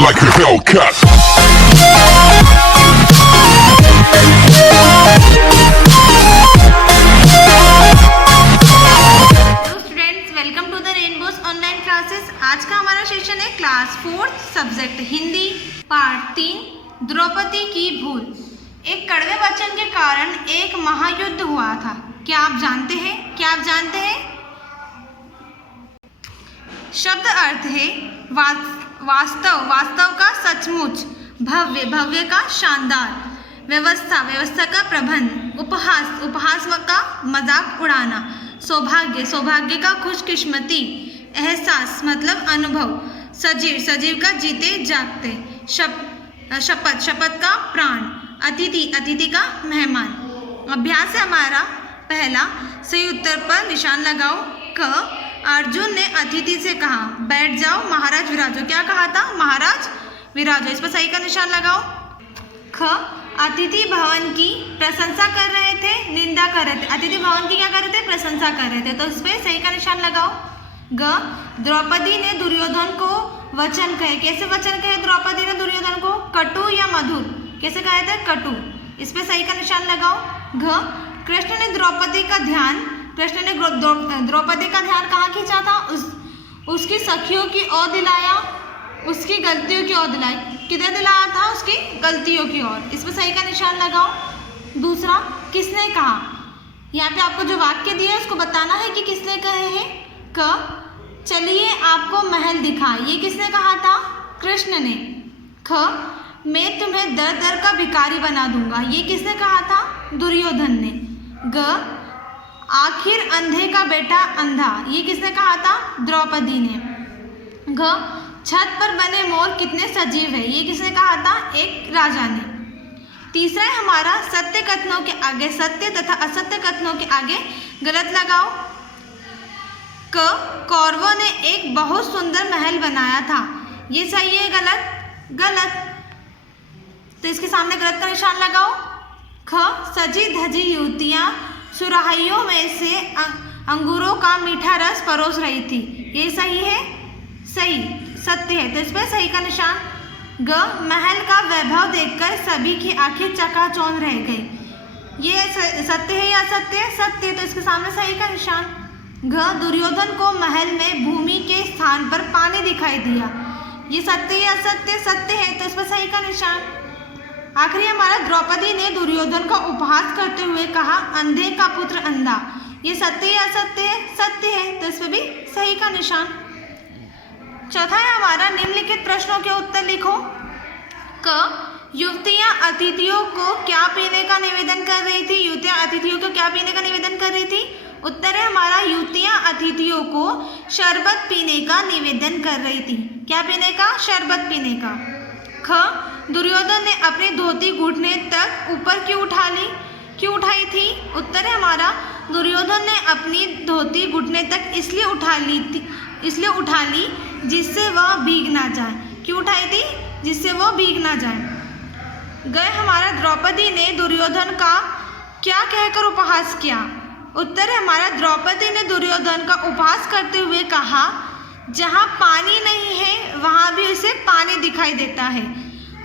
like a Hellcat. Students, welcome to the rainbows online classes. आज का हमारा session है class 4 subject Hindi part 3 Draupadi की भूल। एक कड़वे वचन के कारण एक महायुद्ध हुआ था। क्या आप जानते हैं? शब्द अर्थ है वास्तव का सचमुच, भव्य का शानदार, व्यवस्था का प्रबंध, उपहास का मजाक उड़ाना, सौभाग्य का खुशकिस्मती, एहसास मतलब अनुभव, सजीव का जीते जागते, शपथ का प्राण, अतिथि का मेहमान। अभ्यास है हमारा पहला, सही उत्तर पर निशान लगाओ। क, अर्जुन ने अतिथि से कहा बैठ जाओ महाराज विराजो। क्या कहा था? महाराज विराजो। इस पर सही का निशान लगाओ। ख, अतिथि भवन की प्रशंसा कर रहे थे, निंदा कर रहे थे। अतिथि भवन की क्या कर रहे थे? प्रशंसा कर रहे थे, तो इस पर सही का निशान लगाओ। ग, द्रौपदी ने दुर्योधन को वचन कहे। कैसे वचन कहे द्रौपदी ने दुर्योधन को? कटु या मधुर? कैसे कहे थे? कटु। इस पर सही का निशान लगाओ। घ, कृष्ण ने द्रौपदी का ध्यान कहाँ खींचा था? उसकी सखियों की ओर दिलाया, उसकी गलतियों की ओर दिलाई। किधर दिलाया था? उसकी गलतियों की ओर। इस पर सही का निशान लगाओ। दूसरा, किसने कहा? यहाँ पे आपको जो वाक्य दिया है उसको बताना है कि किसने कहे हैं। क, चलिए आपको महल दिखाएं। ये किसने कहा था? कृष्ण ने। ख, मैं तुम्हें दर का भिखारी बना दूंगा। ये किसने कहा था? दुर्योधन ने। ग, आखिर अंधे का बेटा अंधा। ये किसने कहा था? द्रौपदी ने। घ, छत पर बने मोर कितने सजीव है। ये किसने कहा था? एक राजा ने। तीसरा है हमारा, सत्य कथनों के आगे सत्य तथा असत्य कथनों के आगे गलत लगाओ। क, कौरवों ने एक बहुत सुंदर महल बनाया था। ये सही है गलत? तो इसके सामने गलत का निशान लगाओ। ख, सजी धजी युवतियाँ सुराहियों में से अंगूरों का मीठा रस परोस रही थी। ये सही है? सत्य है, तो इस पर सही का निशान। ग, महल का वैभव देखकर सभी की आंखें चकाचौंध रह गई। ये सत्य है या असत्य है? सत्य, तो इसके सामने सही का निशान। घ, दुर्योधन को महल में भूमि के स्थान पर पानी दिखाई दिया। ये सत्य या असत्य? सत्य है, तो इस पर सही का निशान। आखिरी हमारा, द्रौपदी ने दुर्योधन का उपहास करते हुए कहा अंधे का पुत्र अंधा। ये सत्य या असत्य है? सत्य है, तो इस पर भी सही का निशान। चौथा है हमारा, निम्नलिखित प्रश्नों के उत्तर लिखो। क, युवतियां अतिथियों को क्या पीने का निवेदन कर रही थी? युवतियां अतिथियों को क्या पीने का निवेदन कर रही थी? उत्तर है हमारा, युवतियां अतिथियों को शरबत पीने का निवेदन कर रही थी। क्या पीने का? शरबत पीने का। ख, दुर्योधन ने अपनी धोती घुटने तक ऊपर क्यों उठाई थी? उत्तर है हमारा, दुर्योधन ने अपनी धोती घुटने तक इसलिए उठा ली जिससे वह भीग ना जाए। क्यों उठाई थी? जिससे वह भीग ना जाए। गए हमारा, द्रौपदी ने दुर्योधन का क्या कहकर उपहास किया? उत्तर है हमारा, द्रौपदी ने दुर्योधन का उपहास करते हुए कहा जहाँ पानी नहीं है वहाँ भी उसे पानी दिखाई देता है।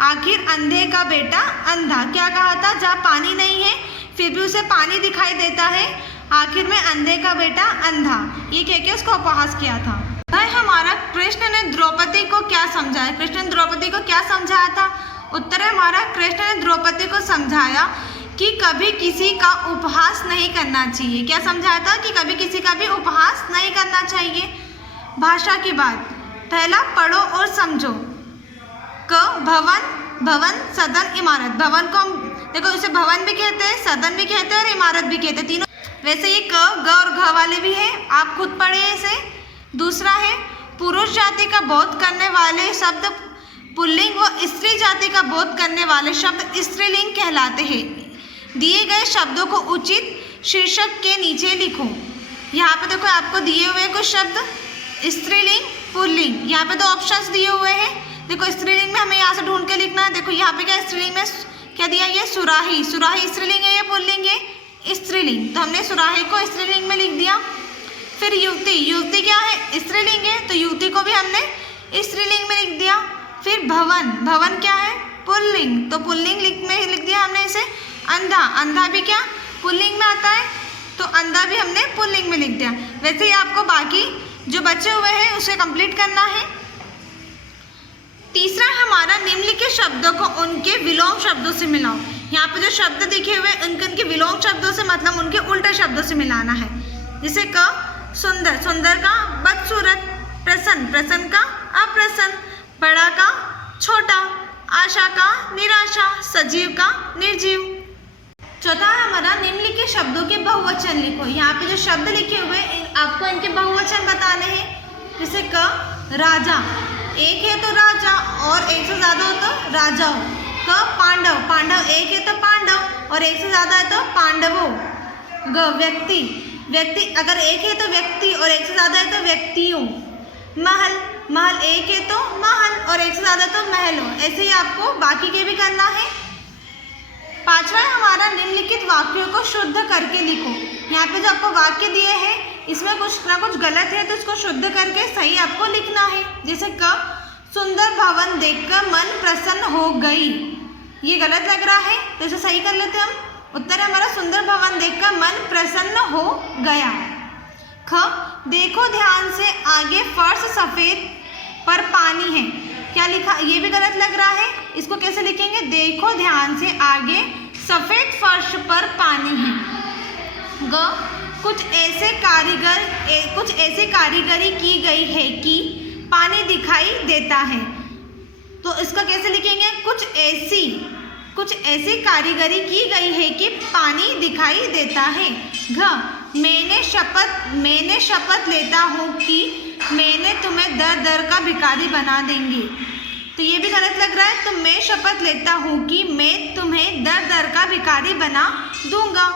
आखिर अंधे का बेटा अंधा। क्या कहा था? जहाँ पानी नहीं है फिर भी उसे पानी दिखाई देता है, आखिर में अंधे का बेटा अंधा। ये कह के उसको उपहास किया था। भाई हमारा, कृष्ण ने द्रौपदी को क्या समझाया? कृष्ण ने द्रौपदी को क्या समझाया था? उत्तर है हमारा, कृष्ण ने द्रौपदी को समझाया कि कभी किसी का उपहास नहीं करना चाहिए। क्या समझाया था? कि कभी किसी का भी उपहास नहीं करना चाहिए। भाषा की बात, पहला पढ़ो और समझो। क, भवन सदन इमारत। भवन को हम देखो इसे भवन भी कहते हैं, सदन भी कहते हैं और इमारत भी कहते हैं, तीनों। वैसे ये क, ग और घ वाले भी हैं, आप खुद पढ़िए इसे। दूसरा है, पुरुष जाति का बोध करने वाले शब्द पुल्लिंग व स्त्री जाति का बोध करने वाले शब्द स्त्रीलिंग कहलाते हैं। दिए गए शब्दों को उचित शीर्षक के नीचे लिखो। यहाँ पे देखो आपको दिए हुए कुछ शब्द स्त्रीलिंग, पुल्लिंग। यहाँ पे दो ऑप्शंस दिए हुए हैं। देखो स्त्रीलिंग में हमें यहाँ से ढूंढ के लिखना है। देखो यहाँ पे क्या स्त्रीलिंग में क्या दिया? ये सुराही स्त्रीलिंग है, ये पुल्लिंग है स्त्रीलिंग, तो हमने सुराही को स्त्रीलिंग में लिख दिया। फिर युवती क्या है? स्त्रीलिंग है, तो युवती को भी हमने स्त्रीलिंग में लिख दिया। फिर भवन, भवन क्या है? पुल्लिंग, तो पुल्लिंग में लिख दिया हमने इसे। अंधा, अंधा भी क्या पुल्लिंग में आता है, तो अंधा भी हमने पुल्लिंग में लिख दिया। वैसे ही आपको बाकी जो बचे हुए हैं उसे कंप्लीट करना है। तीसरा हमारा निम्नलिखित शब्दों को उनके विलोम शब्दों से मिलाओ। यहाँ पे जो शब्द दिखे हुए उनके विलोम शब्दों से मतलब उनके उल्टे शब्दों से मिलाना है। जैसे क सुंदर, सुंदर का बदसूरत, प्रसन्न, प्रसन्न का अप्रसन्न, बड़ा का छोटा, आशा का निराशा, सजीव का निर्जीव। चौथा हमारा निम्नलिखित शब्दों के बहुवचन लिखो। यहाँ पे जो शब्द लिखे हुए आपको इनके बहुवचन बताने हैं। जैसे क राजा, एक है तो राजा और एक से ज़्यादा हो तो राजा हो। क पांडव, पांडव एक है तो पांडव और एक से ज़्यादा है तो पांडवों। ग व्यक्ति, व्यक्ति अगर एक है तो व्यक्ति और एक से ज़्यादा है तो व्यक्तियों। महल, महल एक है तो महल और एक से ज़्यादा तो महलों। ऐसे ही आपको बाकी के भी करना है। पांचवा हमारा निम्नलिखित वाक्यों को शुद्ध करके लिखो। यहाँ पे जो आपको वाक्य दिए हैं इसमें कुछ ना कुछ गलत है तो इसको शुद्ध करके सही आपको लिखना है। जैसे क सुंदर भवन देखकर मन प्रसन्न हो गई, ये गलत लग रहा है तो इसे सही कर लेते हैं हम। उत्तर है हमारा सुंदर भवन देखकर मन प्रसन्न हो गया। ख देखो ध्यान से आगे फर्श सफ़ेद पर पानी है, क्या लिखा, ये भी गलत लग रहा है। इसको कैसे लिखेंगे? देखो ध्यान से आगे सफ़ेद फर्श पर पानी है। ग कुछ ऐसे कारीगरी की गई है कि पानी दिखाई देता है, तो इसका कैसे लिखेंगे? कुछ ऐसी कारीगरी की गई है कि पानी दिखाई देता है। घ मैंने शपथ लेता हूँ कि मैंने तुम्हें दर दर का भिखारी बना देंगी, तो ये भी गलत लग रहा है। तो मैं शपथ लेता हूँ कि मैं तुम्हें दर दर का भिखारी बना दूंगा।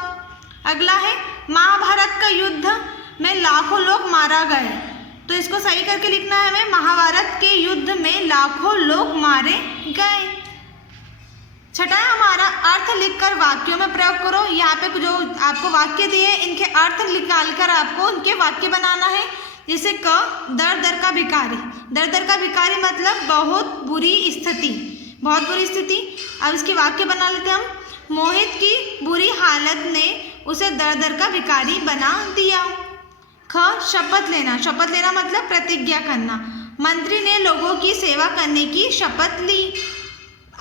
अगला है महाभारत का युद्ध में लाखों लोग मारा गए, तो इसको सही करके लिखना है हमें। महाभारत के युद्ध में लाखों लोग मारे गए। छठा हमारा अर्थ लिखकर वाक्यों में प्रयोग करो। यहाँ पे जो आपको वाक्य दिए इनके अर्थ निकाल कर आपको उनके वाक्य बनाना है। जैसे क दर दर का भिखारी, दर दर का भिखारी मतलब बहुत बुरी स्थिति, बहुत बुरी स्थिति। अब इसके वाक्य बना लेते हम। मोहित की बुरी हालत ने उसे दर दर का भिखारी बना दिया। ख शपथ लेना, शपथ लेना मतलब प्रतिज्ञा करना। मंत्री ने लोगों की सेवा करने की शपथ ली।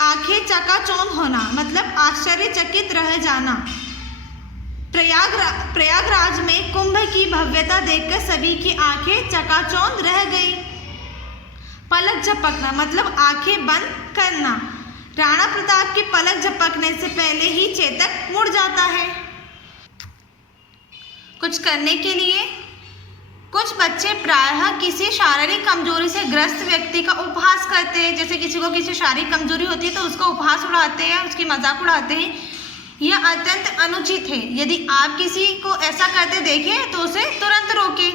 आंखें चकाचौंध होना मतलब आश्चर्यचकित रह जाना। प्रयागराज में कुंभ की भव्यता देखकर सभी की आंखें चकाचौंध रह गई। पलक झपकना मतलब आंखें बंद करना। राणा प्रताप की पलक झपकने से पहले ही चेतक मुड़ जाता है। कुछ करने के लिए कुछ बच्चे प्रायः किसी शारीरिक कमजोरी से ग्रस्त व्यक्ति का उपहास करते हैं। जैसे किसी को किसी शारीरिक कमजोरी होती है तो उसका उपहास उड़ाते हैं, उसकी मजाक उड़ाते हैं। यह अत्यंत अनुचित है। यदि आप किसी को ऐसा करते देखें तो उसे तुरंत रोकें।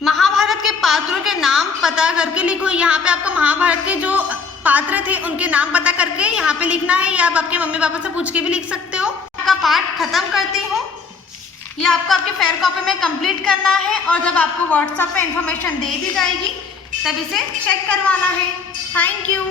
महाभारत के पात्रों के नाम पता करके लिखो। यहाँ पे आपको महाभारत के जो पात्र थे उनके नाम पता करके यहाँ पे लिखना है, या आप आपके मम्मी पापा से पूछ के भी लिख सकते हो। आपका पाठ खत्म करती हूँ। ये आपको आपके फेयर कॉपी में कंप्लीट करना है और जब आपको व्हाट्सएप पे इन्फॉर्मेशन दे दी जाएगी तब इसे चेक करवाना है। Thank you.